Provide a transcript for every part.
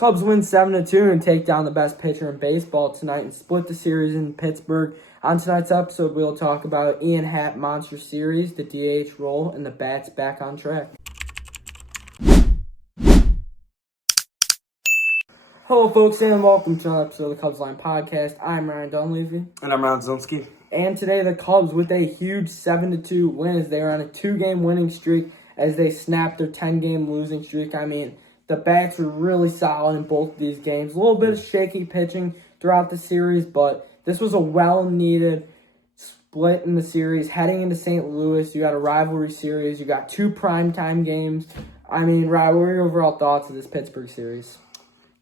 Cubs win 7-2 and take down the best pitcher in baseball tonight and split the series in Pittsburgh. On tonight's episode, we'll talk about Ian Happ Monster Series, the DH role, and the bats back on track. Hello, folks, and welcome to another episode of the Cubs Line Podcast. I'm Ryan Dunleavy. And I'm Ryan Zielinski. And today, the Cubs, with a huge 7-2 win, as they are on a 2-game winning streak as they snap their 10-game losing streak. I mean, the bats were really solid in both of these games. A little bit of shaky pitching throughout the series, but this was a well-needed split in the series. Heading into St. Louis, you got a rivalry series. You got 2 primetime games. I mean, Ryan, what are your overall thoughts of this Pittsburgh series?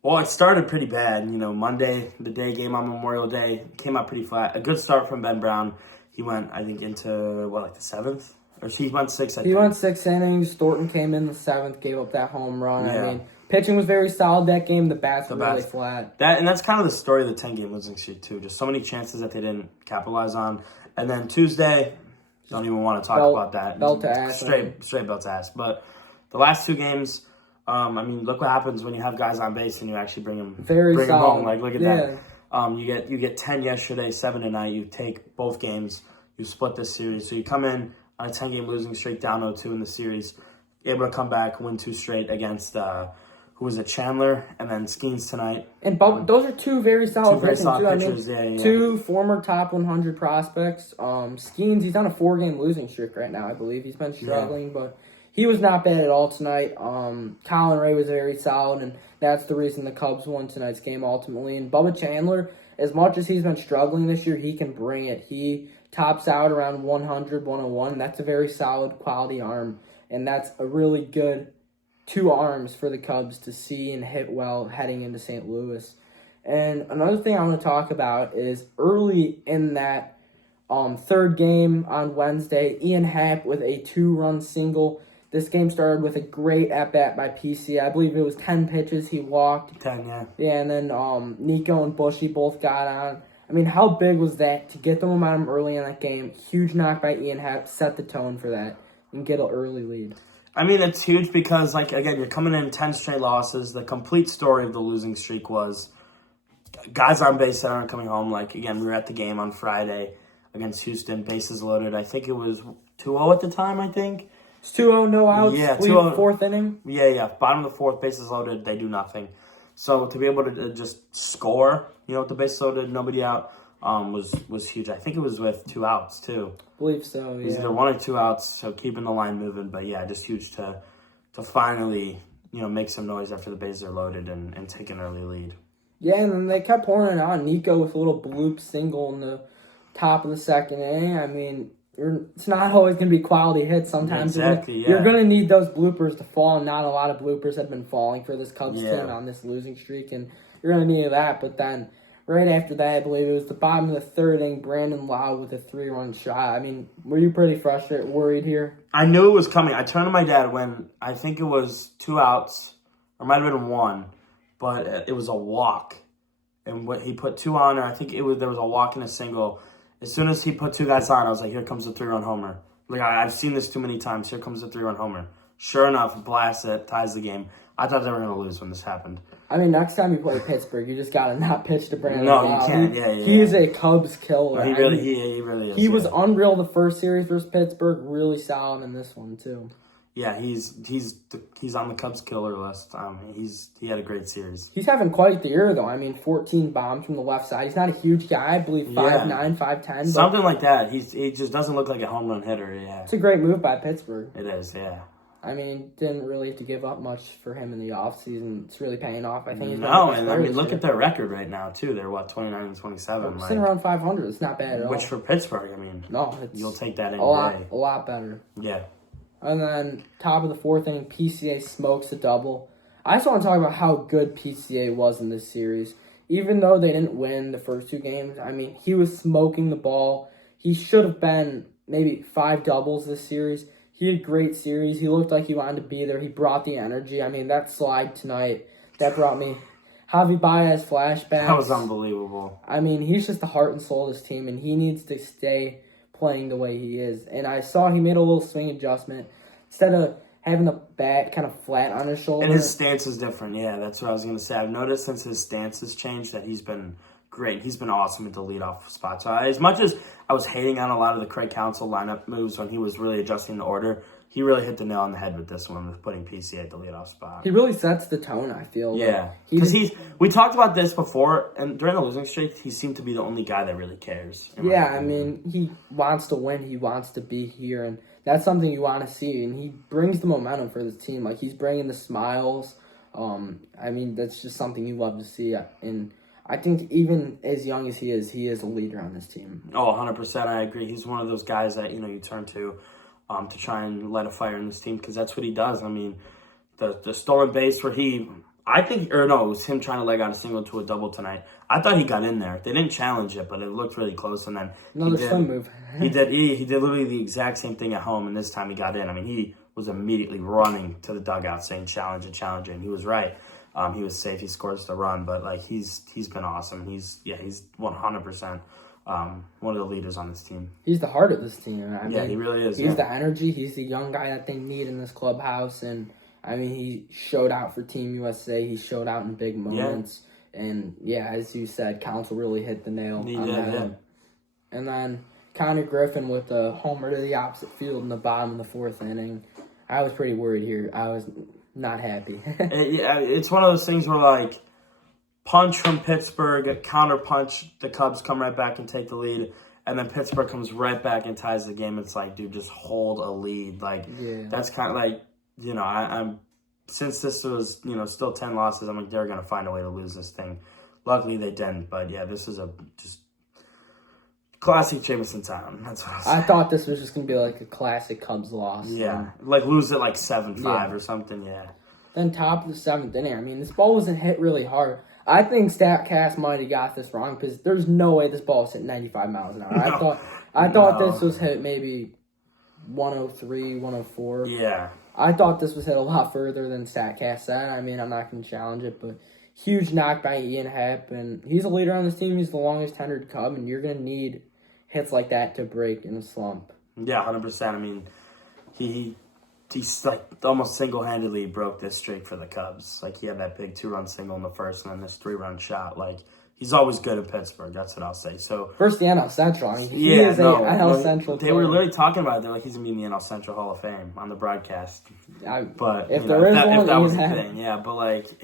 Well, it started pretty bad. Monday, the day game on Memorial Day, came out pretty flat. A good start from Ben Brown. He went, I think, into, the 7th? Or he went 6, I think. He went 6 innings. Thornton came in the 7th, gave up that home run. Yeah. I mean, pitching was very solid that game. The bats were really flat. That's kind of the story of the 10-game losing streak, too. Just so many chances that they didn't capitalize on. And then Tuesday, don't even want to talk about that. Belt to ass. Straight belt to ass. But the last 2 games, look what happens when you have guys on base and you actually bring them home. Look at that. You get 10 yesterday, 7 tonight. You take both games. You split this series. So you come in on a 10-game losing streak, down 0-2 in the series, able to come back, win 2 straight against, Chandler, and then Skeens tonight. And those are 2 very solid pitchers. Yeah. 2 former top 100 prospects. Skeens, he's on a 4-game losing streak right now, I believe. He's been struggling, but he was not bad at all tonight. Colin Ray was very solid, and that's the reason the Cubs won tonight's game ultimately. And Bubba Chandler, as much as he's been struggling this year, he can bring it. He tops out around 100, 101. That's a very solid quality arm, and that's a really good 2 arms for the Cubs to see and hit well heading into St. Louis. And another thing I want to talk about is early in that 3rd game on Wednesday, Ian Happ with a 2-run single. This game started with a great at-bat by PC. I believe it was 10 pitches he walked. 10, yeah. Yeah, and then Nico and Bushy both got on. I mean, how big was that to get the momentum early in that game? Huge knock by Ian Happ, set the tone for that, and get an early lead. I mean, it's huge because, again, you're coming in 10 straight losses. The complete story of the losing streak was guys on base that aren't coming home. Again, we were at the game on Friday against Houston, bases loaded. I think it was 2-0 at the time, I think. It's 2-0, no outs, yeah, 2-0. 4th inning. Yeah. Bottom of the 4th, bases loaded, they do nothing. So to be able to just score, with the bases loaded, nobody out, was huge. I think it was with 2 outs, too. I believe so, yeah. It was either 1 or 2 outs, so keeping the line moving. But, yeah, just huge to finally, make some noise after the bases are loaded and take an early lead. Yeah, and then they kept pouring it on. Nico with a little bloop single in the top of the 2nd inning. I mean, it's not always going to be quality hits. Sometimes you're going to need those bloopers to fall, and not a lot of bloopers have been falling for this Cubs team on this losing streak, and you're going to need that. But then right after that, I believe it was the bottom of the 3rd inning, Brandon Lowe with a 3-run shot. I mean, were you pretty frustrated, worried here? I knew it was coming. I turned to my dad when I think it was 2 outs, or might have been 1, but it was a walk. And what he put 2 on, or I think there was a walk and a single. As soon as he put 2 guys on, I was like, here comes the 3-run homer. I've seen this too many times. Here comes the 3-run homer. Sure enough, blasts it, ties the game. I thought they were going to lose when this happened. I mean, next time you play Pittsburgh, you just got to not pitch to Brandon. No, you can't. He is a Cubs killer. He really is. He was unreal the first series versus Pittsburgh. Really solid in this one, too. Yeah, he's on the Cubs killer list. He had a great series. He's having quite the year, though. I mean, 14 bombs from the left side. He's not a huge guy. I believe 5'9", 5'10". Something like that. He just doesn't look like a home run hitter, yeah. It's a great move by Pittsburgh. It is, yeah. I mean, didn't really have to give up much for him in the offseason. It's really paying off. I think. Look at their record right now, too. They're, 29 and 27. Sitting around 500. It's not bad at all. Which for Pittsburgh, you'll take that any day. A lot better. Yeah. And then, top of the 4th inning, PCA smokes a double. I just want to talk about how good PCA was in this series. Even though they didn't win the first 2 games, I mean, he was smoking the ball. He should have been maybe 5 doubles this series. He had a great series. He looked like he wanted to be there. He brought the energy. I mean, that slide tonight, that brought me Javi Baez flashbacks. That was unbelievable. I mean, he's just the heart and soul of this team, and he needs to stay playing the way he is. And I saw he made a little swing adjustment. Instead of having the bat kind of flat on his shoulder. And his stance is different. Yeah, that's what I was going to say. I've noticed since his stance has changed that he's been great. He's been awesome at the leadoff spot. So as much as I was hating on a lot of the Craig Counsell lineup moves when he was really adjusting the order, he really hit the nail on the head with this one, with putting PCA at the leadoff spot. He really sets the tone, I feel. Yeah. Because we talked about this before, and during the losing streak, he seemed to be the only guy that really cares. Yeah, I mean, he wants to win. He wants to be here, and that's something you want to see. And he brings the momentum for this team. Like, he's bringing the smiles. I mean, that's just something you love to see. And I think even as young as he is a leader on this team. Oh, 100%. I agree. He's one of those guys that, you turn to try and light a fire in this team, because that's what he does. I mean, the stolen base where it was him trying to leg out a single to a double tonight. I thought he got in there. They didn't challenge it, but it looked really close. And then another swim move. he did literally the exact same thing at home, and this time he got in. I mean, he was immediately running to the dugout saying challenge it, and he was right. He was safe. He scores the run, but like he's been awesome. He's 100%. One of the leaders on this team. He's the heart of this team. I mean, he really is. He's the energy. He's the young guy that they need in this clubhouse. And, I mean, he showed out for Team USA. He showed out in big moments. Yeah. And, as you said, Counsell really hit the nail on the head. Yeah. And then Connor Griffin with a homer to the opposite field in the bottom of the fourth inning. I was pretty worried here. I was not happy. It's one of those things where, like, punch from Pittsburgh, counter punch, the Cubs come right back and take the lead, and then Pittsburgh comes right back and ties the game. It's like, dude, just hold a lead. Like, that's kind of like, I'm since this was, still 10 losses, I'm like, they're going to find a way to lose this thing. Luckily, they didn't, but this is a just classic Jameson Town. That's what I thought this was just going to be like a classic Cubs loss. Yeah, like lose it like 7-5 or something, Then top of the seventh inning, I mean, this ball wasn't hit really hard. I think StatCast might have got this wrong, because there's no way this ball was hit 95 miles an hour. No. I thought this was hit maybe 103, 104. Yeah. I thought this was hit a lot further than StatCast said. I mean, I'm not going to challenge it, but huge knock by Ian Happ, and he's a leader on this team. He's the longest tenured Cub, and you're going to need hits like that to break in a slump. Yeah, 100%. I mean, he's like almost single-handedly broke this streak for the Cubs. Like, he had that big 2-run single in the first, and then this 3-run shot. Like, he's always good at Pittsburgh. That's what I'll say. So first the NL Central. I mean, he is NL Central. They were literally talking about it. They're like, he's gonna be in the NL Central Hall of Fame on the broadcast. But if that was the thing, But like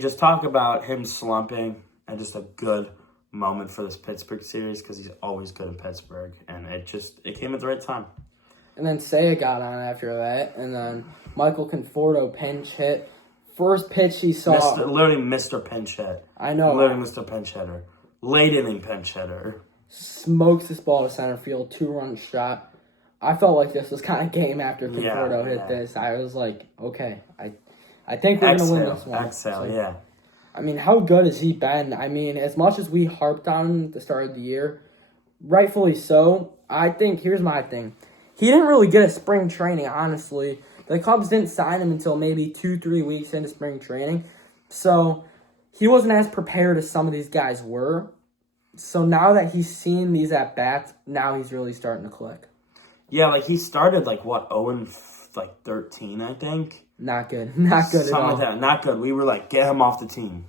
just talk about him slumping and just a good moment for this Pittsburgh series, because he's always good in Pittsburgh, and it came at the right time. And then Seiya got on after that, and then Michael Conforto pinch hit. First pitch he saw. Literally Mr. Pinch Hit. I know. Literally Mr. Pinch Hitter. Late inning pinch hitter. Smokes this ball to center field, 2-run shot. I felt like this was kind of game after Conforto hit this. I was like, okay, I think we're going to win this one. Exhale. I mean, how good has he been? I mean, as much as we harped on him at the start of the year, rightfully so, I think, here's my thing. He didn't really get a spring training, honestly. The Cubs didn't sign him until maybe 2-3 weeks into spring training. So he wasn't as prepared as some of these guys were. So now that he's seen these at-bats, now he's really starting to click. Yeah, like he started 0-13, I think. Not good. Not good at all. Like that. Not good. We were like, get him off the team.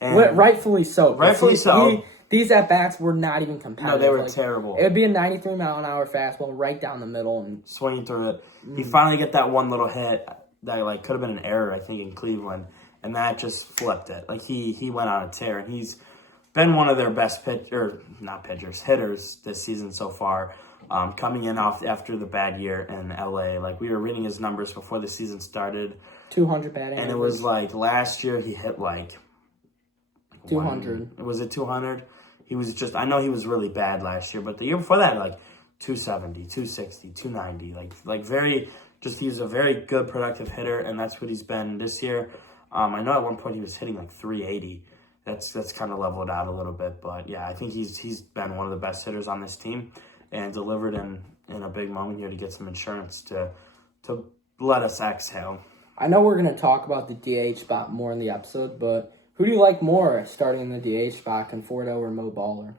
And rightfully so. These at-bats were not even competitive. No, they were terrible. It would be a 93-mile-an-hour fastball right down the middle. And swinging through it. He finally get that one little hit that could have been an error, I think, in Cleveland. And that just flipped it. Like, he went on a tear. And he's been one of their best hitters this season so far. Coming in off after the bad year in L.A. Like, we were reading his numbers before the season started. 200 batting And it was last year he hit 200. Was it 200? He was I know he was really bad last year, but the year before that, 270, 260, 290. He's a very good productive hitter, and that's what he's been this year. I know at one point he was hitting 380. That's kind of leveled out a little bit, but yeah, I think he's been one of the best hitters on this team, and delivered in a big moment here to get some insurance to let us exhale. I know we're going to talk about the DH spot more in the episode, but who do you like more starting in the DH spot, Conforto or Mo Baller?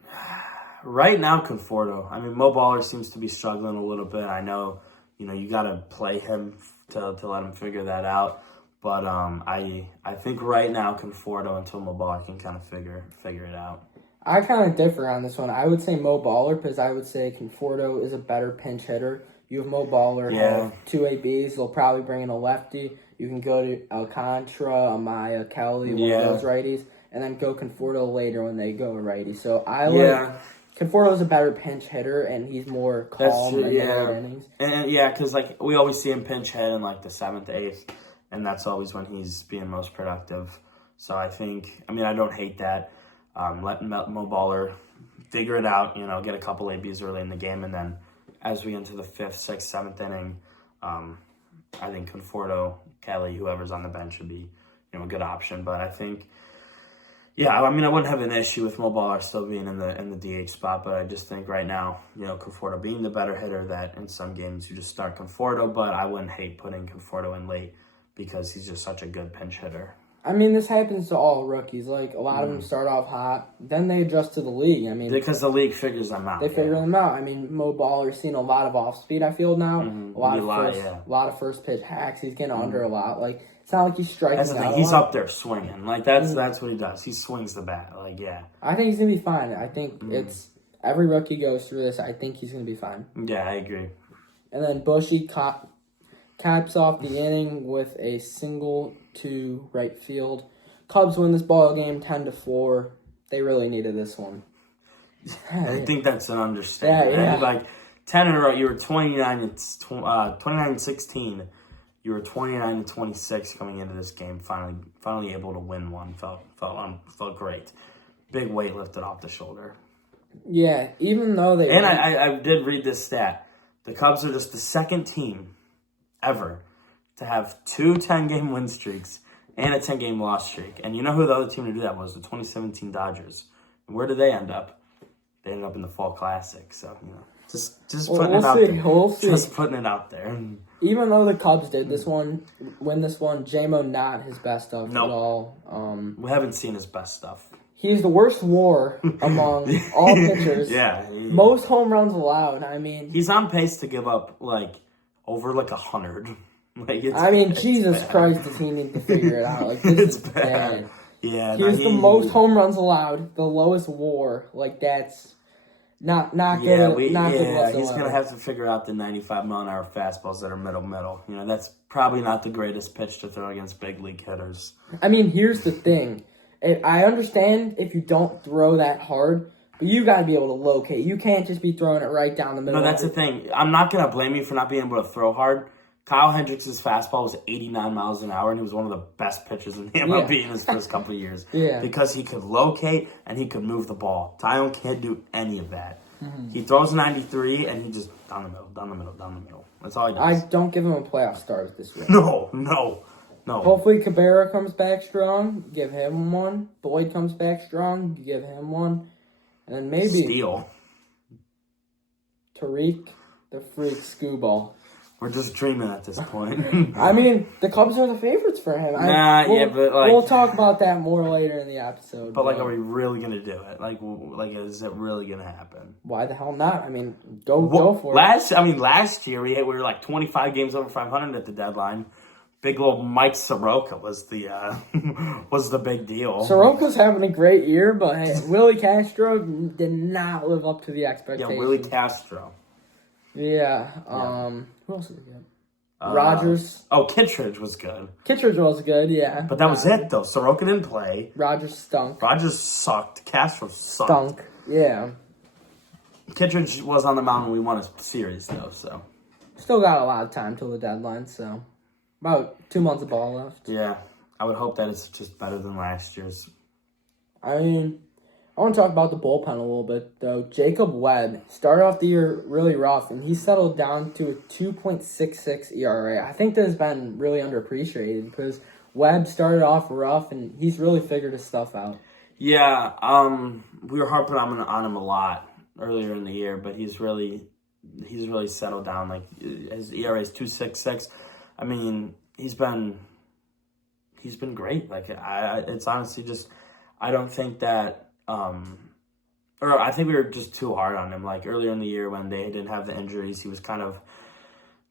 Right now, Conforto. I mean, Mo Baller seems to be struggling a little bit. I know you got to play him to let him figure that out. But I think right now Conforto until Mo Baller can kind of figure it out. I kind of differ on this one. I would say Mo Baller because I would say Conforto is a better pinch hitter. You have Mo Baller have 2 ABs. They'll probably bring in a lefty. You can go to Alcantara, Amaya, Kelly, one of those righties, and then go Conforto later when they go a righty. So I like Conforto's a better pinch hitter, and he's more calm in the late innings. And because like we always see him pinch hit in like the 7th, 8th, and that's always when he's being most productive. So I don't hate that. Let Mo Baller figure it out. Get a couple ABs early in the game, and then as we get into the 5th, 6th, 7th inning, I think Conforto, Kelly, whoever's on the bench would be, a good option. But I think, I wouldn't have an issue with Mo Baller still being in the DH spot. But I just think right now, Conforto being the better hitter, that in some games you just start Conforto. But I wouldn't hate putting Conforto in late because he's just such a good pinch hitter. This happens to all rookies. Like, a lot of them start off hot, then they adjust to the league. Because the league figures them out. They figure them out. Mo Baller's seen a lot of off-speed, I feel, now. A lot of first-pitch hacks. He's getting under a lot. Like, it's not like he's striking out. That's the thing. He's up there swinging. Like, that's what he does. He swings the bat. Like, I think he's going to be fine. I think it's... Every rookie goes through this. I think he's going to be fine. Yeah, I agree. And then Bushy caps off the inning with a single to right field. Cubs win this ball game 10-4. They really needed this one. I think that's an understatement. Yeah. Like 10 in a row, you were 29-16. You were 29-26 coming into this game. Finally able to win one. Felt great. Big weight lifted off the shoulder. Yeah, even though they. And I did read this stat. The Cubs are just the second team ever to have 2 10-game win streaks and a 10-game loss streak. And you know who the other team to do that was? The 2017 Dodgers. And where did they end up? They ended up in the Fall Classic. So, just putting it out there. We'll see. Just putting it out there. Even though the Cubs did win this one, J-Mo not his best stuff at all. We haven't seen his best stuff. He's the worst WAR among all pitchers. Most home runs allowed. He's on pace to give up over 100. Jesus Christ, does he need to figure it out? This is bad. Yeah, he was the most home runs allowed, the lowest WAR. That's not good. He's gonna have to figure out the 95-mile-an-hour fastballs that are middle. That's probably not the greatest pitch to throw against big league hitters. Here's the thing. I understand if you don't throw that hard, but you got to be able to locate. You can't just be throwing it right down the middle. No, that's the thing. I'm not going to blame you for not being able to throw hard. Kyle Hendricks' fastball was 89 miles an hour, and he was one of the best pitchers in the MLB in his first couple of years. Because he could locate and he could move the ball. Tyone can't do any of that. He throws 93, and he just down the middle. That's all he does. I don't give him a playoff start this week. No. Hopefully Cabrera comes back strong. Give him one. Boyd comes back strong. Give him one. And then maybe... Steele. Tariq the Freak Skubal. We're just dreaming at this point. The Cubs are the favorites for him. We'll talk about that more later in the episode. But are we really gonna do it? Is it really gonna happen? Why the hell not? Go for it. Last year we were 25 games over 500 at the deadline. Big old Mike Soroka was the big deal. Soroka's having a great year, but Willie Castro did not live up to the expectations. Yeah, Willie Castro. Yeah. Who else is good? Rogers. Kittredge was good. Kittredge was good, yeah. But that was it, though. Soroka didn't play. Rogers stunk. Rogers sucked. Castro sucked. Stunk, yeah. Kittredge was on the mound when we won a series, though, so. Still got a lot of time till the deadline, so. About 2 months of ball left. Yeah. I would hope that it's just better than last year's. I want to talk about the bullpen a little bit, though. Jacob Webb started off the year really rough, and he settled down to a 2.66 ERA. I think that has been really underappreciated because Webb started off rough, and he's really figured his stuff out. Yeah, we were harping on him a lot earlier in the year, but he's really settled down. His ERA is 2.66. He's been great. It's honestly just, I don't think that, I think we were just too hard on him. Earlier in the year when they didn't have the injuries, he was kind of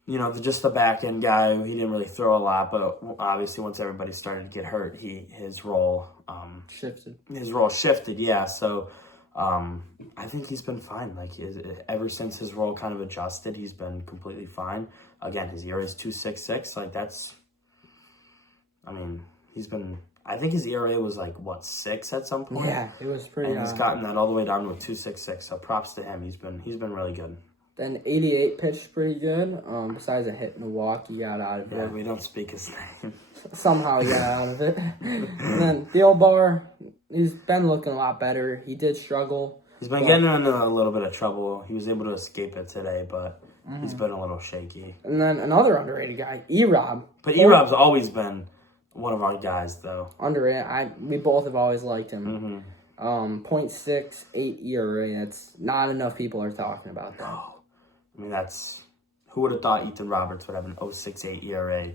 just the back end guy. He didn't really throw a lot, but obviously once everybody started to get hurt, his role shifted. His role shifted, yeah. So I think he's been fine. Like ever since his role kind of adjusted, he's been completely fine. Again, his ERA is 2.66. Like that's, I mean, he's been. I think his ERA was like 6 at some point. Yeah, it was pretty. And he's gotten that all the way down to 2.66. So props to him. He's been really good. Then 88 pitched pretty good. Besides a hit and a walk, he got out of it. Yeah, we don't speak his name. Somehow he got out of it. And then Thielbar, he's been looking a lot better. He did struggle. He's been getting into a little bit of trouble. He was able to escape it today, but he's been a little shaky. And then another underrated guy, E-Rob. But E-Rob's always been one of our guys, though. Underrated. We both have always liked him. 0.68 ERA. That's not enough people are talking about that. No. I mean, who would have thought Ethan Roberts would have an 0.68 ERA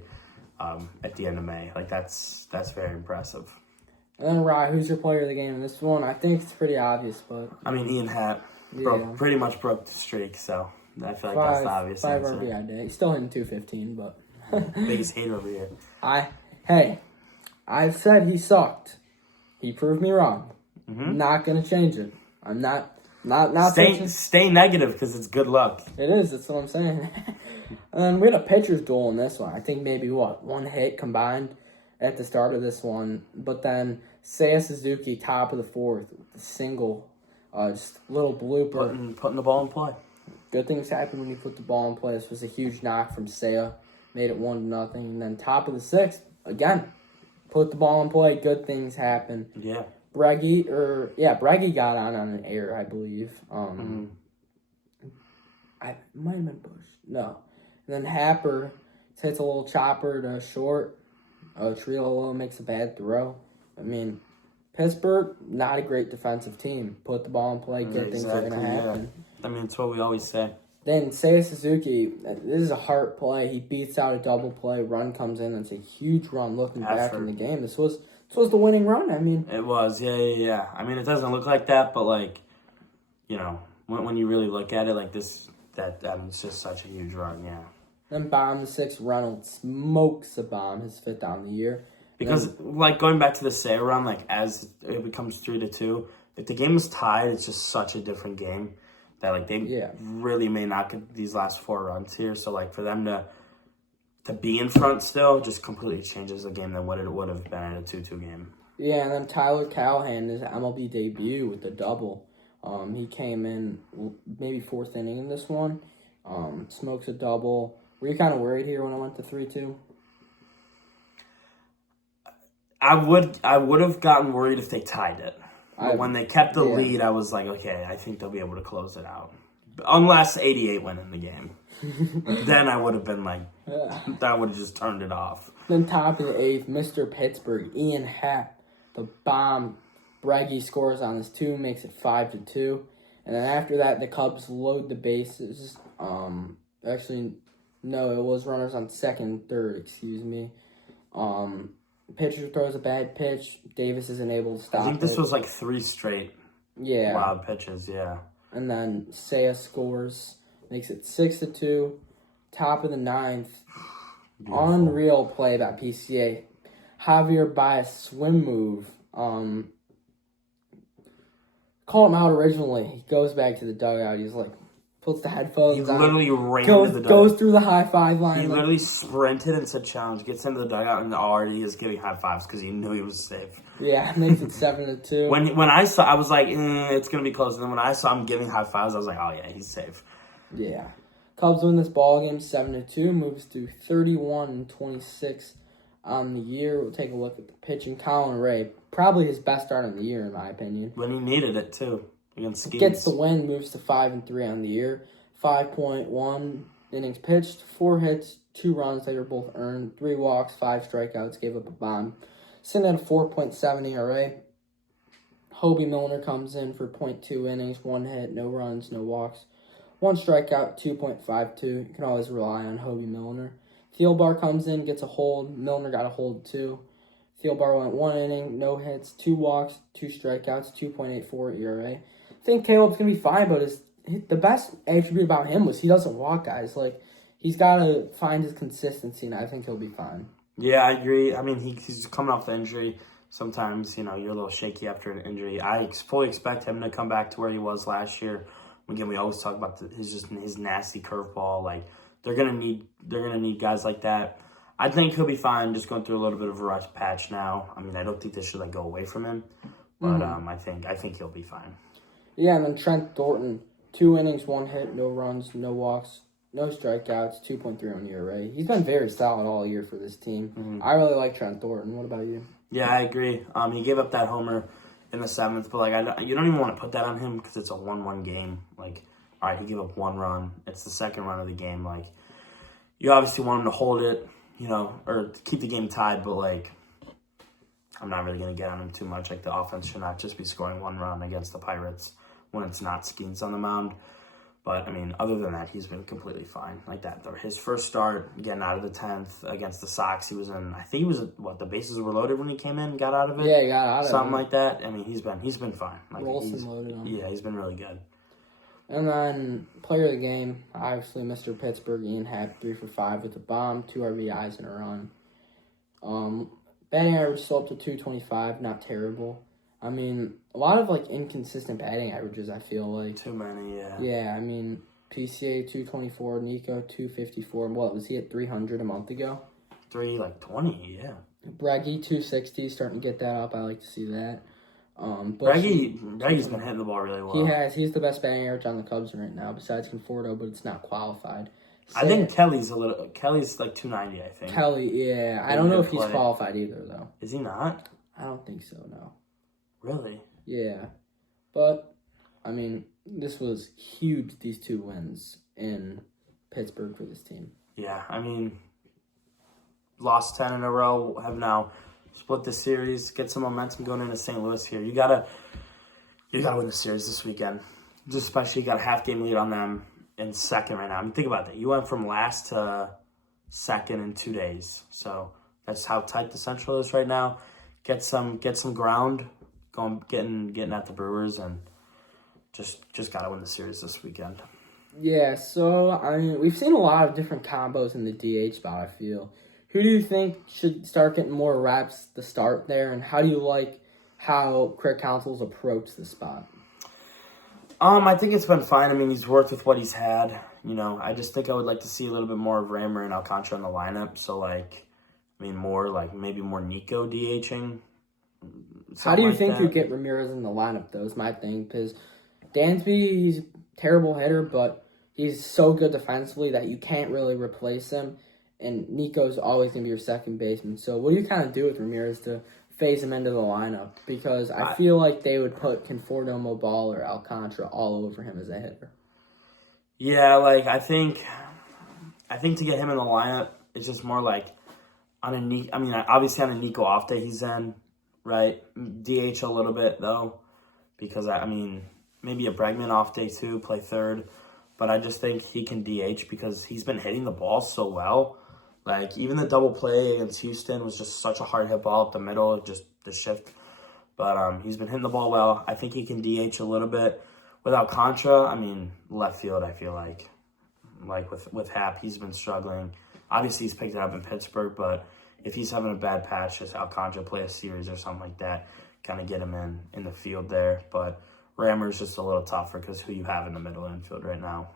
at the end of May? Like, that's very impressive. And then, Rye, who's your player of the game in this one? I think it's pretty obvious, but... I mean, Ian Happ pretty much broke the streak, so I feel like that's the obvious answer. 5 RBI day. He's still hitting 215, but... Biggest hater over here. I've said he sucked. He proved me wrong. Not going to change it. I'm not stay negative because it's good luck. It is. That's what I'm saying. And we had a pitcher's duel in this one. I think maybe, one hit combined at the start of this one. But then Seiya Suzuki, top of the fourth, with a single, just a little blooper. Putting the ball in play. Good things happen when you put the ball in play. This was a huge knock from Seiya. Made it 1-0. And then top of the sixth, again, put the ball in play. Good things happen. Yeah. Breggy got on an error, I believe. I might have been Bush. No. And then Happer hits a little chopper to short. Triolo makes a bad throw. I mean, Pittsburgh, not a great defensive team. Put the ball in play, good things are going to happen. Yeah. I mean, it's what we always say. Then Seiya Suzuki, this is a heart play. He beats out a double play. Run comes in. It's a huge run looking back in the game. This was the winning run. I mean, it was. Yeah. I mean, it doesn't look like that, but like, when you really look at it like this, it's just such a huge run. Yeah. Then bomb the sixth. Reynolds smokes a bomb, his 5th on the year. Because going back to the Seiya run, like as it becomes 3-2, if the game is tied, it's just such a different game that like they really may not get these last 4 runs here. So like for them to be in front still just completely changes the game than what it would have been in a 2-2 game. Yeah, and then Tyler Callahan, his MLB debut with the double. He came in maybe 4th inning in this one. Smokes a double. Were you kind of worried here when I went to 3-2? I would have gotten worried if they tied it. But when they kept the lead, I was like, okay, I think they'll be able to close it out. Unless 88 went in the game. Then I would have been like, that would have just turned it off. Then top of the 8th, Mr. Pittsburgh, Ian Happ, the bomb. Breggy scores on his 2, makes it 5-2. And then after that, the Cubs load the bases. Actually, no, it was runners on 2nd, 3rd, excuse me. Pitcher throws a bad pitch. Davis isn't able to stop it. I think this was like 3 straight wild pitches, yeah. And then Seiya scores, makes it 6-2. Top of the 9th. Beautiful. Unreal play by PCA. Javier by a swim move. Called him out originally. He goes back to the dugout. He's like, puts the headphones on. He literally ran into the dugout. Goes through the high five line. He literally sprinted and said challenge, gets into the dugout, and already is giving high fives because he knew he was safe. Yeah, makes it 7-2. When I saw, I was like, it's going to be close. And then when I saw him giving high fives, I was like, oh yeah, he's safe. Yeah. Cubs win this ball game 7-2, moves to 31-26 on the year. We'll take a look at the pitching. Colin Ray, probably his best start on the year, in my opinion. When he needed it, too, against Skeens. Gets the win, moves to 5-3 on the year. 5.1 innings pitched, 4 hits, 2 runs. They were both earned, 3 walks, 5 strikeouts, gave up a bomb. Sitting at a 4.7 ERA. Hobie Milner comes in for 0.2 innings, 1 hit, no runs, no walks. 1 strikeout, 2.52. You can always rely on Hobie Milner. Thielbar comes in, gets a hold. Milner got a hold too. Thielbar went 1 inning, no hits, 2 walks, 2 strikeouts, 2.84 ERA. I think Caleb's going to be fine, but the best attribute about him was he doesn't walk guys. Like, he's got to find his consistency, and I think he'll be fine. Yeah, I agree. I mean, he's coming off the injury. Sometimes, you're a little shaky after an injury. I fully expect him to come back to where he was last year. Again, we always talk about his nasty curveball. Like, they're gonna need guys like that. I think he'll be fine. Just going through a little bit of a rough patch now. I mean, I don't think this should go away from him, but I think he'll be fine. Yeah, and then Trent Thornton, 2 innings, 1 hit, no runs, no walks, no strikeouts, 2.3 on ERA. He's been very solid all year for this team. Mm-hmm. I really like Trent Thornton. What about you? Yeah, I agree. He gave up that homer in the 7th, but you don't even want to put that on him because it's a 1-1 game. Like, all right, he gave up 1 run. It's the second run of the game. Like, you obviously want him to hold it, or keep the game tied, but I'm not really going to get on him too much. Like, the offense should not just be scoring 1 run against the Pirates when it's not Skeens on the mound. But, I mean, other than that, he's been completely fine. Like that, his first start, getting out of the 10th against the Sox, he was in, I think he was, the bases were loaded when he came in, got out of it? Yeah, he got out of it. Something like that. I mean, he's been fine. Like, Wilson loaded him. Yeah, he's been really good. And then, player of the game, obviously Mr. Pittsburg, Ian Happ, 3 for 5 with a bomb, 2 RBIs and a run. Batting average still up to 225, not terrible. I mean, a lot of, inconsistent batting averages, I feel like. Too many, yeah. Yeah, I mean, PCA 224, Nico 254. What, was he at 300 a month ago? 320, yeah. Breggy 260, starting to get that up. I like to see that. Breggy's been hitting the ball really well. He has. He's the best batting average on the Cubs right now, besides Conforto, but it's not qualified. I think Kelly's like 290, I think. Kelly, yeah. I don't know if he's qualified either, though. Is he not? I don't think so, no. Really? Yeah. But, I mean, this was huge, these 2 wins in Pittsburgh for this team. Yeah, I mean, lost 10 in a row, have now split the series, get some momentum going into St. Louis here. You gotta win the series this weekend. Just especially, you got a half-game lead on them in second right now. I mean, think about that. You went from last to second in 2 days. So that's how tight the Central is right now. Get some ground getting at the Brewers, and just gotta win the series this weekend. Yeah, so I mean, we've seen a lot of different combos in the DH spot, I feel. Who do you think should start getting more reps to start there, and how do you like how Craig Counsell's approached the spot? I think it's been fine. I mean, he's worked with what he's had. I just think I would like to see a little bit more of Rammer and Alcantara in the lineup. So, maybe more Nico DHing. How do you think you get Ramirez in the lineup, though, is my thing. Because Dansby, he's a terrible hitter, but he's so good defensively that you can't really replace him. And Nico's always going to be your second baseman. So what do you kind of do with Ramirez to phase him into the lineup? Because I feel like they would put Conforto, Mobal, or Alcantara all over him as a hitter. Yeah, I think to get him in the lineup, it's just more on a Nico. I mean, obviously on a Nico off day he's in, right? DH a little bit though, because maybe a Bregman off day too, play third. But I just think he can DH because he's been hitting the ball so well. Even the double play against Houston was just such a hard hit ball up the middle, just the shift. But he's been hitting the ball well. I think he can DH a little bit. With Alcantara, left field, I feel like with Happ, he's been struggling. Obviously, he's picked it up in Pittsburgh, but if he's having a bad patch, just Alcantara play a series or something like that, kind of get him in the field there. But Rammer's just a little tougher because who you have in the middle infield right now.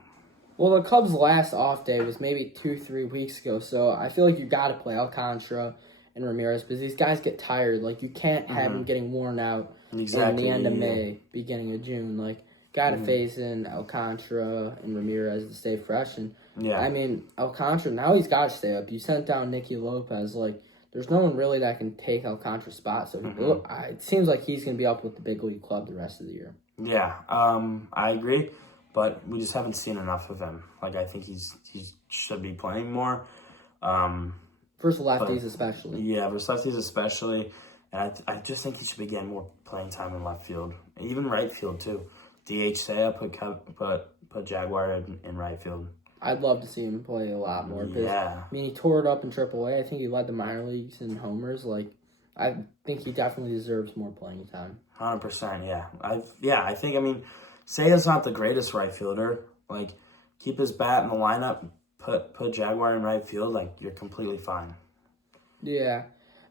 Well, the Cubs' last off day was maybe 2-3 weeks ago, so I feel like you got to play Alcantara and Ramirez because these guys get tired. You can't have them getting worn out in the end of May, beginning of June. Got to phase in Alcantara and Ramirez to stay fresh. And, Alcantara, now he's got to stay up. You sent down Nicky Lopez. There's no one really that can take Alcantara's spot. So it seems like he's going to be up with the big league club the rest of the year. Yeah, I agree. But we just haven't seen enough of him. I think he should be playing more. Versus lefties especially. Yeah, versus lefties especially. And I just think he should be getting more playing time in left field. And even right field, too. DH Saya, put Jaguar in right field. I'd love to see him play a lot more. Yeah. He tore it up in AAA. I think he led the minor leagues in homers. I think he definitely deserves more playing time. 100%, yeah. I think, Saya's not the greatest right fielder. Keep his bat in the lineup, put Jaguar in right field, like, you're completely fine. Yeah.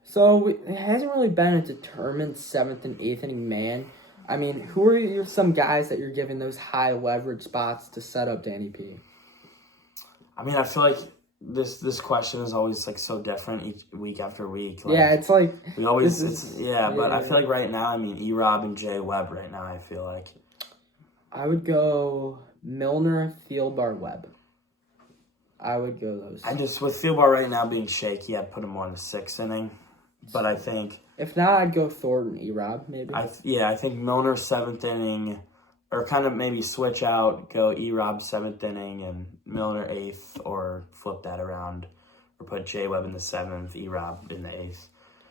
So it hasn't really been a determined 7th and 8th inning man. I mean, who are some guys that you're giving those high leverage spots to set up Danny P? I mean, I feel like this question is always like so different each week after week. Like, yeah, it's like we always but I feel like right now, I mean, E-Rob and Jay Webb right now, I feel like. I would go Milner, Thielbar, Webb. I would go those. I just, with Thielbar right now being shaky, I'd put him more in the 6th inning. But I think... If not, I'd go Thornton, E-Rob, maybe. I think Milner 7th inning, or kind of maybe switch out, go E-Rob 7th inning and Milner 8th, or flip that around, or put Jay Webb in the 7th, E-Rob in the 8th.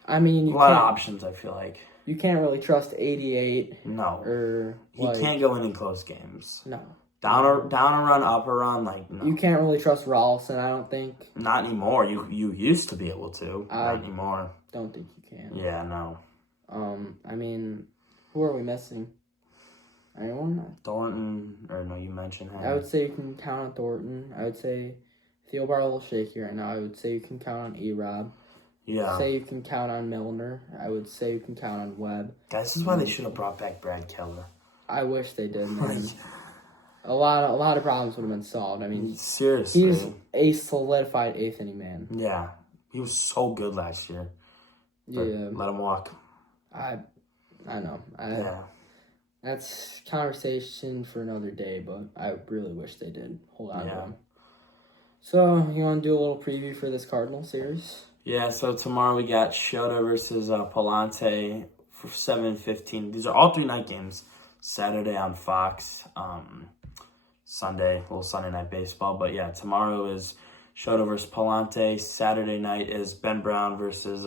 I mean, a lot of options, I feel like. You can't really trust 88. No. Or he can't go in close games. No. Down a run, up a run, like, no. You can't really trust Rollison, I don't think. Not anymore. You used to be able to. Not anymore. Don't think you can. Yeah, no. I mean, who are we missing? Anyone? Thornton, or no, you mentioned him. I would say you can count on Thornton. I would say Thielbar a little shaky right now. I would say you can count on E-Rob. Yeah. Say you can count on Milner. I would say you can count on Webb. Guys, this is why they should have brought back Brad Keller. I wish they did, man. A lot of problems would have been solved. I mean, seriously, he's a solidified 8th inning man. Yeah, he was so good last year. But yeah, let him walk. I know. Yeah, that's conversation for another day. But I really wish they did hold on to him. So you want to do a little preview for this Cardinal series? Yeah. So tomorrow we got Shota versus Palante for 7:15. These are all 3 night games. Saturday on Fox. Sunday, a little Sunday night baseball. But yeah, tomorrow is Shota versus Palante. Saturday night is Ben Brown versus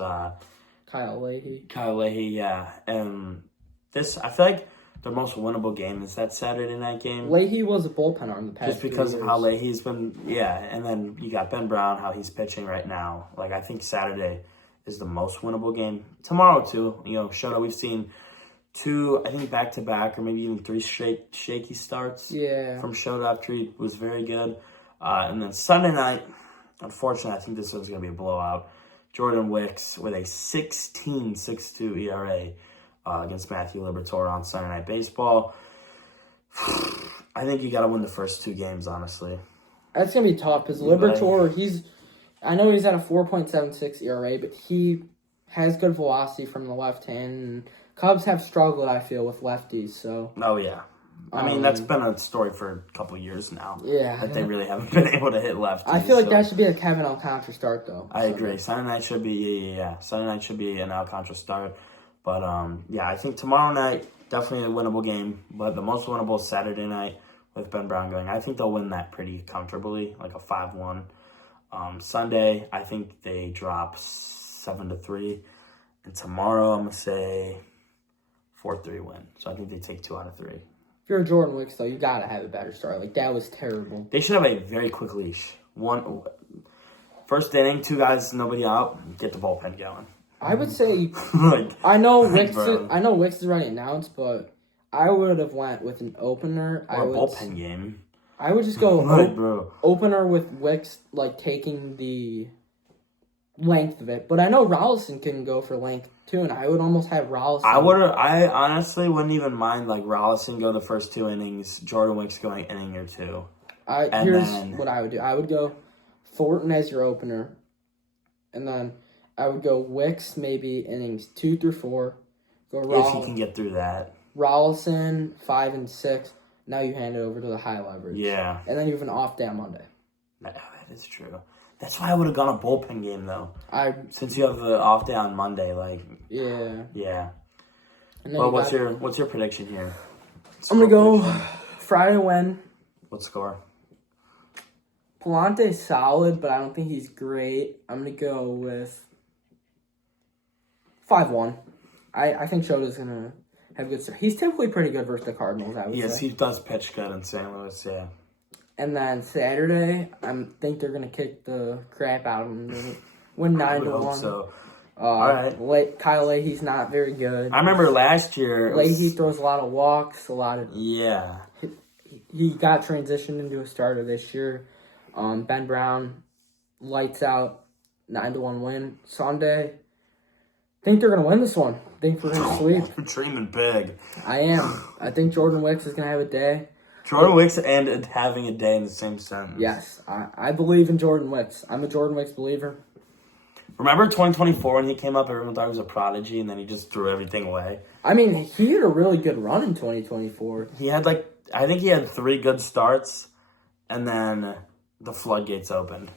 Kyle Leahy. Yeah. And this, I feel like their most winnable game is that Saturday night game. Leahy was a bullpen arm the past just because of how Leahy's been, and then you got Ben Brown, how he's pitching right now. Like, I think Saturday is the most winnable game. Tomorrow, too, Shota, we've seen 2, I think, back-to-back, or maybe even 3 shaky starts from Shota after he was very good. And then Sunday night, unfortunately, I think this one's going to be a blowout. Jordan Wicks with a 16.62 ERA against Matthew Liberatore on Sunday Night Baseball. I think you got to win the first 2 games, honestly. That's going to be tough because Liberatore, I know he's at a 4.76 ERA, but he has good velocity from the left hand, and Cubs have struggled, I feel, with lefties. So. Oh, yeah. I mean, that's been a story for a couple of years now. Yeah. That they really haven't been able to hit lefties. I feel like that should be a Kevin Alcantara start, though. I agree. Sunday night should be, Sunday night should be an Alcantara start. But, I think tomorrow night, definitely a winnable game. But the most winnable is Saturday night with Ben Brown going. I think they'll win that pretty comfortably, like a 5-1. Sunday, I think they drop 7-3. And tomorrow, I'm going to say 4-3 win. So I think they take 2 out of 3. If you're a Jordan Wicks, though, you got to have a better start. Like, that was terrible. They should have a very quick leash. First inning, 2 guys, nobody out, get the bullpen going. I would say, I know Wicks is already announced, but I would have went with an opener. Or a bullpen game. I would just go opener with Wicks, like, taking the length of it. But I know Rollison can go for length, too, and I would almost have Rollison. I honestly wouldn't even mind, like, Rollison go the first 2 innings, Jordan Wicks going inning or 2. Here's what I would do. I would go Thornton as your opener, and then I would go Wicks maybe innings 2 through 4. If you can get through that. Rollison 5 and 6. Now you hand it over to the high leverage. Yeah. And then you have an off day on Monday. That is true. That's why I would have gone a bullpen game, though. Since you have the off day on Monday, like. Yeah. Yeah. Well, what's your prediction here? I'm gonna go Friday win. What score? Palante's solid, but I don't think he's great. I'm gonna go with 5-1. I think Shota's gonna have a good start. He's typically pretty good versus the Cardinals, I would say. Yes, he does pitch good in St. Louis, yeah. And then Saturday, I think they're going to kick the crap out of him. Win 9-1. So. All right. Kyle Leahy's not very good. I remember last year. Leahy throws a lot of walks, a lot of. Yeah. He got transitioned into a starter this year. Ben Brown, lights out, 9-1 win. Sunday, think they're going to win this one. Think we're going to sweep. You're dreaming big. I am. I think Jordan Wicks is going to have a day. Jordan Wicks and having a day in the same sentence. Yes, I believe in Jordan Wicks. I'm a Jordan Wicks believer. Remember 2024 when he came up, everyone thought he was a prodigy, and then he just threw everything away? I mean, he had a really good run in 2024. He had, I think he had 3 good starts, and then the floodgates opened.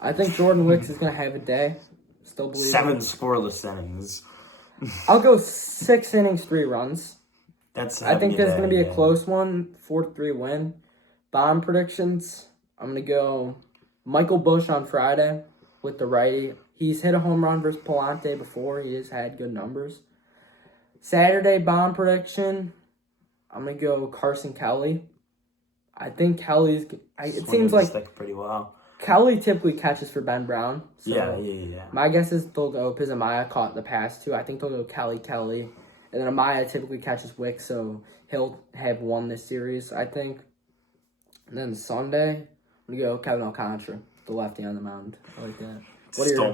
I think Jordan Wicks is going to have a day. Still believe 7 scoreless innings. I'll go 6 innings, 3 runs. I think this is going to be a close one, 4-3 win. Bomb predictions, I'm going to go Michael Busch on Friday with the righty. He's hit a home run versus Palante before. He has had good numbers. Saturday bomb prediction, I'm going to go Carson Kelly. I think Kelly's... It seems like stick pretty well. Kelly typically catches for Ben Brown. So Yeah. My guess is they'll go, because Amaya caught the past 2. I think they'll go Kelly. And then Amaya typically catches Wicks, so he'll have 1 this series, I think. And then Sunday, I'm going to go Kevin Alcantara, the lefty on the mound. I like that.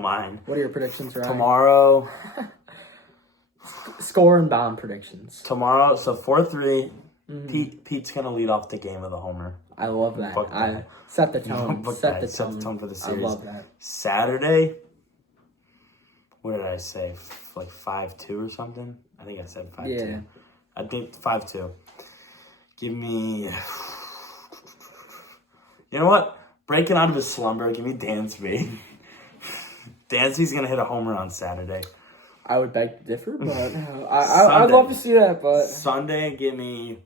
Mine. What are your predictions, Ryan? Tomorrow. Score and bomb predictions. Tomorrow, so 4-3. Mm-hmm. Pete's going to lead off the game with a homer. I love that. I set the tone. Set the tone for the series. I love that. Saturday, what did I say? 5-2 or something? I think I said 5-2. Yeah. I think 5-2. Give me... You know what? Breaking out of his slumber, give me Dansby. Dansby's going to hit a homer on Saturday. I would beg to differ, but I'd love to see that. But Sunday, give me...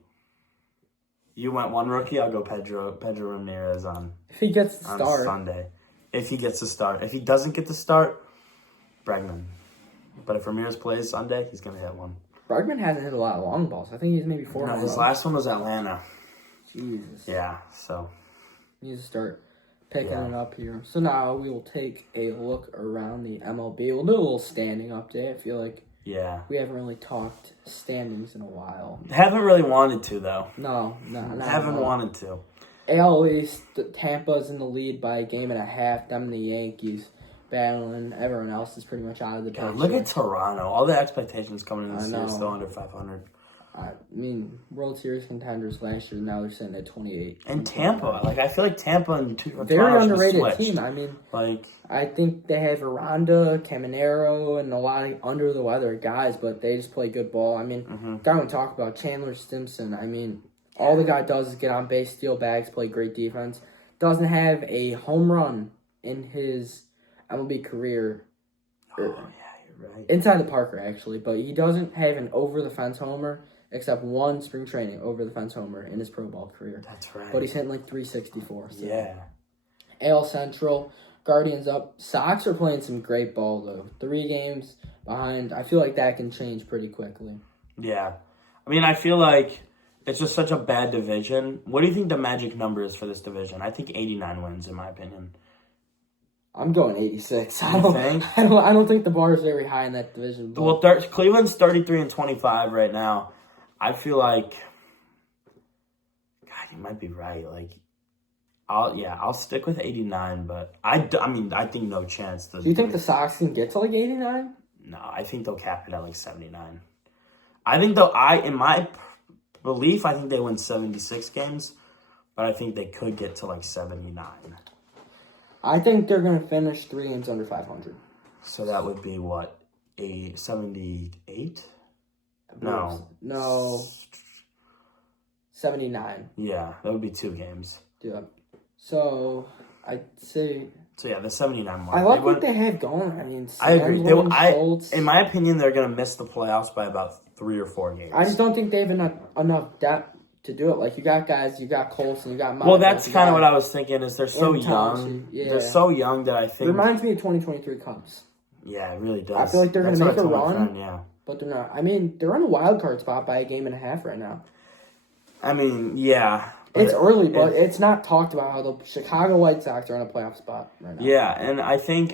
You went 1 rookie, I'll go Pedro Ramirez on... If he gets the start. Sunday. If he gets the start. If he doesn't get the start, Bregman. But if Ramirez plays Sunday, he's going to hit 1. Bregman hasn't hit a lot of long balls. I think he's maybe 4. No, his last one was Atlanta. Jesus. Yeah, so... He needs to start picking it up here. So now we will take a look around the MLB. We'll do a little standing update. I feel like we haven't really talked standings in a while. Haven't really wanted to, though. No. Haven't wanted to. AL East, Tampa's in the lead by a game and a half. Them and the Yankees battling. Everyone else is pretty much out of the picture. Look at Toronto. All the expectations coming in this year still under 500. I mean, World Series contenders last year, now they're sitting at 28. And Tampa. I feel like Tampa and very underrated team. I mean, I think they have Aranda, Caminero, and a lot of under-the-weather guys, but they just play good ball. I mean, guy we talk about, Chandler Stimson. I mean, all the guy does is get on base, steal bags, play great defense. Doesn't have a home run in his MLB career. Oh, yeah, you're right. Inside the Parker, actually, but he doesn't have an over-the-fence homer. Except 1 spring training over-the-fence homer in his pro ball career. That's right. But he's hitting 364. So. Yeah. AL Central, Guardians up. Sox are playing some great ball, though. 3 games behind. I feel like that can change pretty quickly. Yeah. I mean, I feel like it's just such a bad division. What do you think the magic number is for this division? I think 89 wins, in my opinion. I'm going 86. I don't think the bar is very high in that division. Well, Cleveland's 33-25 right now. I feel like, God, you might be right. I'll stick with 89, but I think no chance. Do you think the Sox can get to 89? No, I think they'll cap it at 79. I think in my belief, I think they win 76 games, but I think they could get to 79. I think they're going to finish 3 games under 500. So that would be what, a 78? No. 79. Yeah, that would be 2 games. Yeah. So, I'd say... So, yeah, the 79 mark. I like what they had going. I mean, I agree. In my opinion, they're going to miss the playoffs by about 3 or 4 games. I just don't think they have enough depth to do it. You got guys, you got Colson, you got Miles. Well, that's kind of what I was thinking, is they're so young. Yeah. They're so young that I think... It reminds me of 2023 Cubs. Yeah, it really does. I feel like they're going to make a run. Yeah. But they're not. I mean, they're on a wild card spot by a game and a half right now. I mean, yeah. It's early, but it's not talked about how the Chicago White Sox are on a playoff spot right now. Yeah, and I think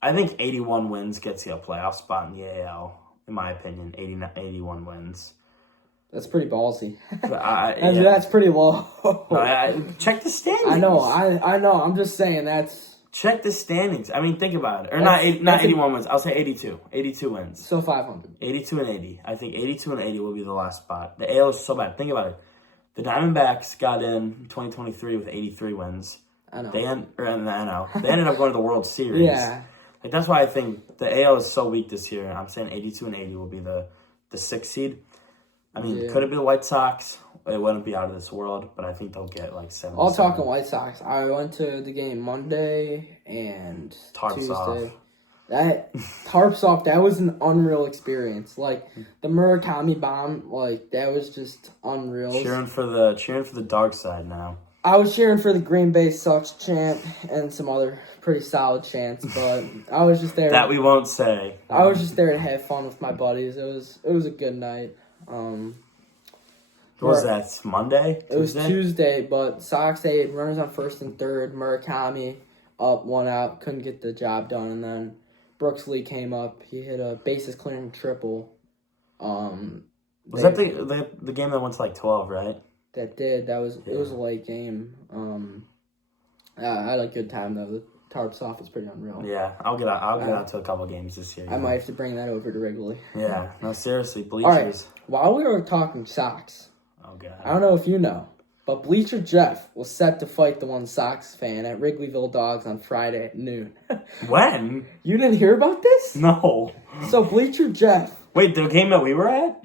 81 wins gets you a playoff spot in the AL, in my opinion. 81 wins. That's pretty ballsy. Yeah. That's pretty low. Check the standings. I know. I'm just saying that's. Check the standings. I mean, think about it. Or not 81 wins. I'll say 82. 82 wins. So 500. 82 and 80. I think 82 and 80 will be the last spot. The AL is so bad. Think about it. The Diamondbacks got in 2023 with 83 wins. I know. They ended up going to the World Series. Yeah. Like, that's why I think the AL is so weak this year. I'm saying 82 and 80 will be the 6th seed. I mean, could it be the White Sox? It wouldn't be out of this world, but I think they'll get like 7. All talking White Sox. I went to the game Monday and Tuesday. Off. That tarps off. That was an unreal experience. Like the Murakami bomb. Like that was just unreal. Cheering for the dark side now. I was cheering for the Green Bay Sucks chant and some other pretty solid chants, but I was just there. That we won't say. I was just there to have fun with my buddies. It was a good night. What was that? Monday? It was Tuesday, but Sox had runners on first and third. Murakami up, 1 out, couldn't get the job done, and then Brooks Lee came up. He hit a bases clearing triple. Was that the game that went to like 12, right? It was a late game. I had a good time though. The tarps off is pretty unreal. Yeah, I'll get out to a couple games this year. I might have to bring that over to Wrigley. Yeah, no, seriously, bleachers. All right, while we were talking Sox, oh god, I don't know if you know, but Bleacher Jeff was set to fight the one Sox fan at Wrigleyville Dogs on Friday at noon. When? You didn't hear about this? No. So Bleacher Jeff. Wait, the game that we were at?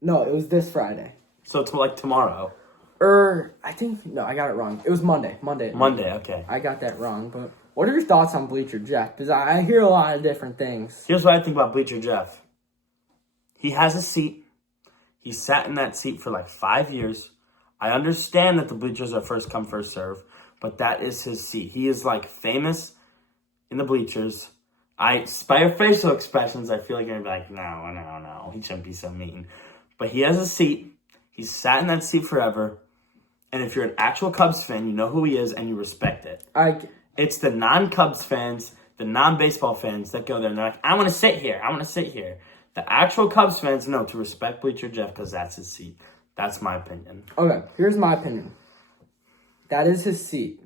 No, it was this Friday. So like tomorrow. I got it wrong. It was Monday. Monday, okay. I got that wrong, but what are your thoughts on Bleacher Jeff? Because I hear a lot of different things. Here's what I think about Bleacher Jeff. He has a seat. He sat in that seat for like 5 years. I understand that the bleachers are first come, first serve, but that is his seat. He is like famous in the bleachers. By your facial expressions, I feel like you're going to be like, no, he shouldn't be so mean. But he has a seat. He's sat in that seat forever. And if you're an actual Cubs fan, you know who he is and you respect it. It's the non-Cubs fans, the non-baseball fans that go there and they're like, I want to sit here. The actual Cubs fans know to respect Bleacher Jeff because that's his seat. That's my opinion. Okay, here's my opinion. That is his seat.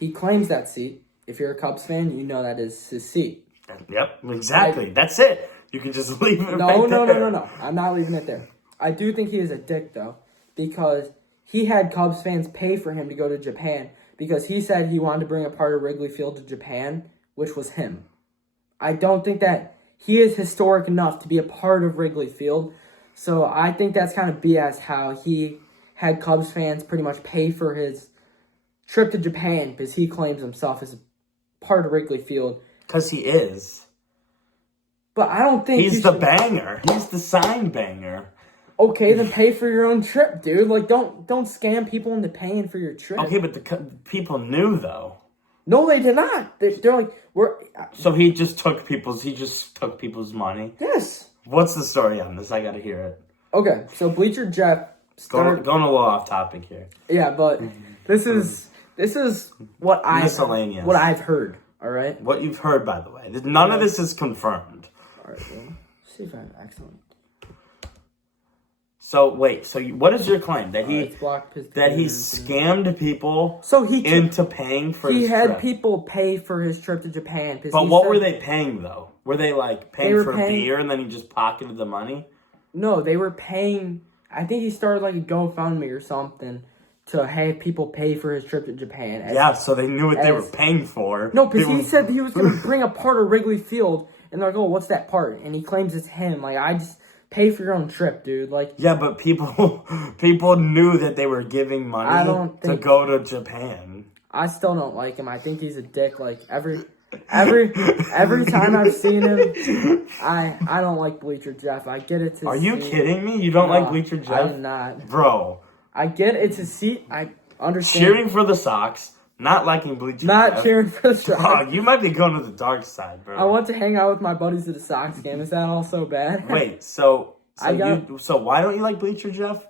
He claims that seat. If you're a Cubs fan, you know that is his seat. Yep, exactly. That's it. You can just leave it right there. No. I'm not leaving it there. I do think he is a dick, though, because he had Cubs fans pay for him to go to Japan because he said he wanted to bring a part of Wrigley Field to Japan, which was him. I don't think that he is historic enough to be a part of Wrigley Field, so I think that's kind of BS how he had Cubs fans pretty much pay for his trip to Japan because he claims himself as a part of Wrigley Field. Because he is. But I don't think he's the banger. He's the sign banger. Okay, then pay for your own trip, dude. Like, don't scam people into paying for your trip. Okay, but the people knew though. No, they did not. They're like, So he just took people's money. Yes. What's the story on this? I gotta hear it. Okay, so Bleacher Jeff going a little off topic here. Yeah, but this is what I've heard. All right. What you've heard, by the way. None of this is confirmed. All right. Well, see if I'm excellent. So wait. So what is your claim that he scammed people? Into paying for. He had trip. People pay for his trip to Japan. But what were they paying though? Were they like paying for a beer and then he just pocketed the money? No, they were paying. I think he started like a GoFundMe or something to have people pay for his trip to Japan. So they knew what they were paying for. No, because he said he was going to bring a part of Wrigley Field, and they're like, "Oh, what's that part?" And he claims it's him. Like, I just pay for your own trip, dude. Like, yeah, but people knew that they were giving money to go to Japan. I still don't like him. I think he's a dick. Like every time I've seen him, I don't like Bleacher Jeff. I get it. Are you kidding me? You don't like Bleacher Jeff? I do not, bro. I get it's his seat. I understand. Cheering for the Sox, not liking Bleacher Jeff. Not cheering for the Sox. Oh, you might be going to the dark side, bro. I want to hang out with my buddies at a Sox game. Is that all so bad? Wait, so why don't you like Bleacher Jeff?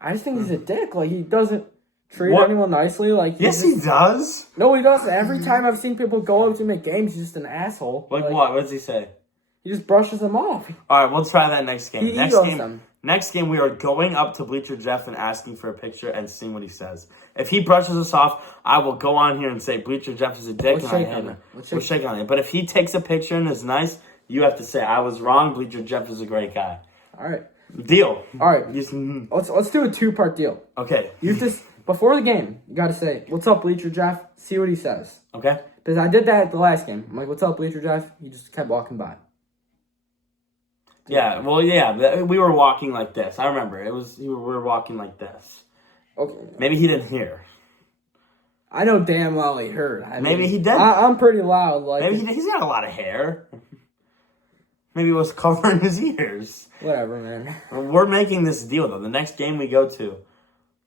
I just think he's a dick. Like, he doesn't treat anyone nicely. Like, yes, he does. No, he doesn't. Every time I've seen people go up to him at games, he's just an asshole. Like what? What does he say? He just brushes them off. All right, we'll try that next game. Them. Next game, we are going up to Bleacher Jeff and asking for a picture and seeing what he says. If he brushes us off, I will go on here and say Bleacher Jeff is a dick. We'll shake on it. But if he takes a picture and is nice, you have to say, I was wrong. Bleacher Jeff is a great guy. All right. Deal. All right. Let's do a 2-part deal. Okay. You just before the game, you got to say, "What's up, Bleacher Jeff?" See what he says. Okay. Because I did that at the last game. I'm like, "What's up, Bleacher Jeff?" He just kept walking by. Yeah. Well, yeah. We were walking like this. I remember. We were walking like this. Okay. Maybe he didn't hear. I know damn well he heard. Maybe he did. I'm pretty loud. Like maybe he's got a lot of hair. Maybe it was covering his ears. Whatever, man. We're making this deal, though. The next game we go to,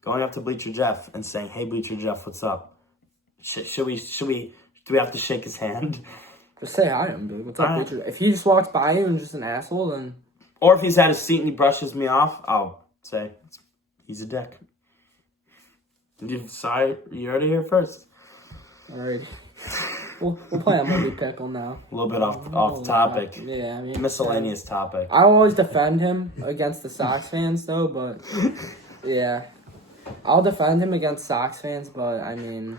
going up to Bleacher Jeff and saying, "Hey, Bleacher Jeff, what's up?" Do we have to shake his hand? Just say hi to him, dude. What's up, Bleacher? If he just walks by you and is just an asshole, then... Or if he's at his seat and he brushes me off, I'll say, he's a dick. Sorry, you heard it here first. All right. We'll play a movie pickle now. A little bit off topic. Yeah, I mean... Miscellaneous topic. I don't always defend him against the Sox fans, though, but... Yeah. I'll defend him against Sox fans, but, I mean...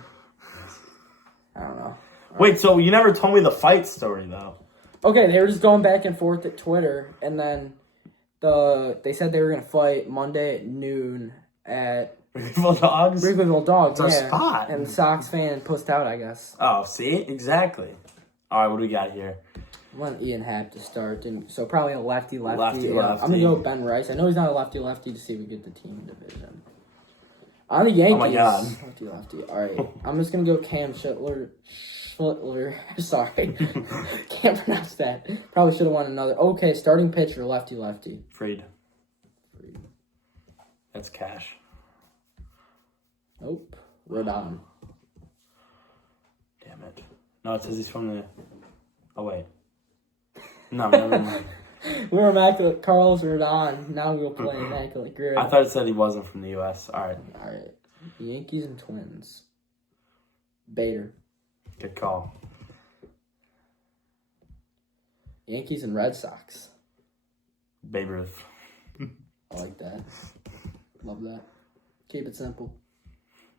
I don't know. Wait, so you never told me the fight story, though. Okay, they were just going back and forth at Twitter, and then they said they were going to fight Monday at noon at... Wrigleyville Dogs? Wrigleyville Dogs, It's our spot. And the Sox fan pushed out, I guess. Oh, see? Exactly. All right, what do we got here? I want Ian Happ to start, so probably a lefty. Lefty. I'm going to go with Ben Rice. I know he's not a lefty to see if we get the team division. On the Yankees. Oh, my God. Lefty. All right. I'm just going to go Cam Schlittler. Sorry. Can't pronounce that. Probably should have won another. Okay, starting pitcher, lefty. Freed. That's cash. Nope. Rodon. Damn it. No, it says he's from the... Oh, wait. No, never mind. We were immaculate Carlos Rodon. Now we'll play immaculate Grid. I thought it said he wasn't from the U.S. All right. Yankees and Twins. Bader. Good call. Yankees and Red Sox. Babe Ruth. I like that. Love that. Keep it simple.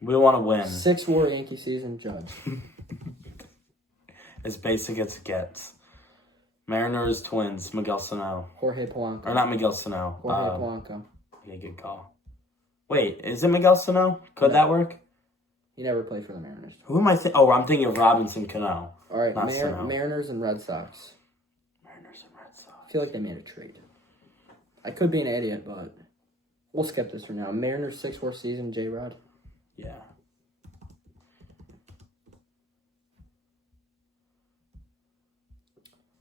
We want to win. 6-4 Yankee season, Judge. As basic as it gets. Mariners, Twins, Miguel Sano. Jorge Polanco. Or not Miguel Sano. Jorge Polanco. Yeah, good call. Wait, is it Miguel Sano? Could that work? He never played for the Mariners. Who am I thinking? Oh, I'm thinking of Robinson Cano. All right, Mariners and Red Sox. I feel like they made a trade. I could be an idiot, but we'll skip this for now. Mariners 6-4 season, J-Rod. Yeah.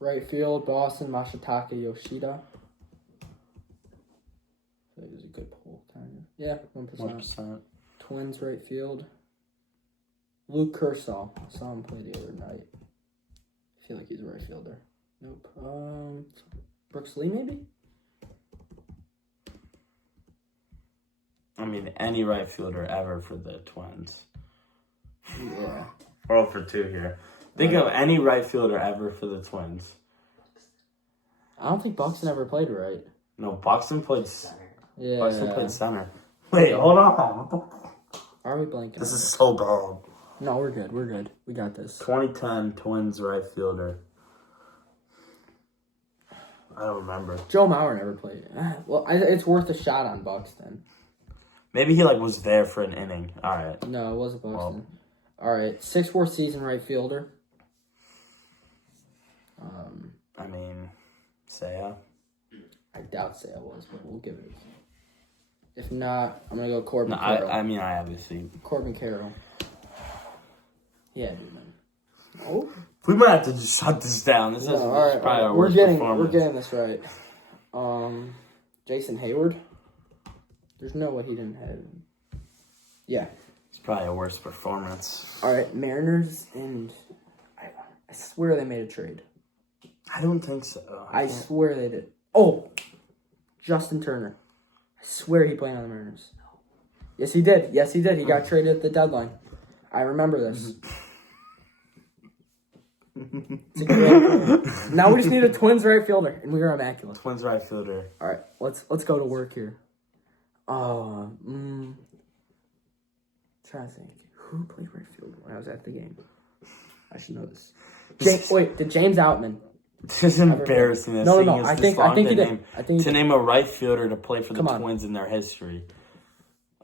Right field, Boston, Masataka Yoshida. I feel like it was a good poll, kind of. Yeah, 1%. 1%. Twins right field. Luke Kershaw. I saw him play the other night. I feel like he's a right fielder. Nope. Brooks Lee, maybe? I mean, any right fielder ever for the Twins. Yeah. We're 0-for-2 here. Think of any right fielder ever for the Twins. I don't think Buxton ever played right. No, Buxton played center. Yeah. Buxton played center. Wait, hold on. Are we blanking? This is so bad. No, we're good. We got this. 2010 Twins right fielder. I don't remember. Joe Mauer never played. Well, it's worth a shot on Buxton. Maybe he was there for an inning. All right. No, it wasn't Buxton. All right, 6-4 season right fielder. I mean, Seiya. I doubt Seiya was, but we'll give it. If not, I'm gonna go Corbin Carroll. I obviously. Corbin Carroll. Yeah, dude, man. Oh. We might have to just shut this down. This is probably our worst performance. We're getting this right. Jason Hayward. There's no way he didn't have. Yeah. It's probably a worse performance. All right, Mariners, and I swear they made a trade. I don't think so. I swear they did. Oh, Justin Turner. I swear he played on the Mariners. Yes, he did. He got traded at the deadline. I remember this. It's a great play. Now we just need a Twins right fielder, and we are immaculate. Twins right fielder. All right, let's go to work here. Trying to think. Who played right field when I was at the game? I should know this. Did James Outman? This is embarrassing. No. I think he did. To name a right fielder to play for the Twins in their history.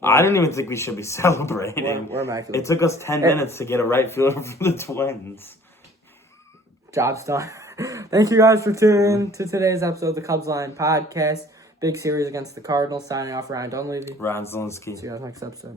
I don't even think we should be celebrating. We're immaculate. It took us 10 minutes to get a right fielder for the Twins. Job's done. Thank you guys for tuning in to today's episode of the Cubs Line Podcast. Big series against the Cardinals. Signing off, Ryan Dunleavy. Ryan Zielinski. See you guys next episode.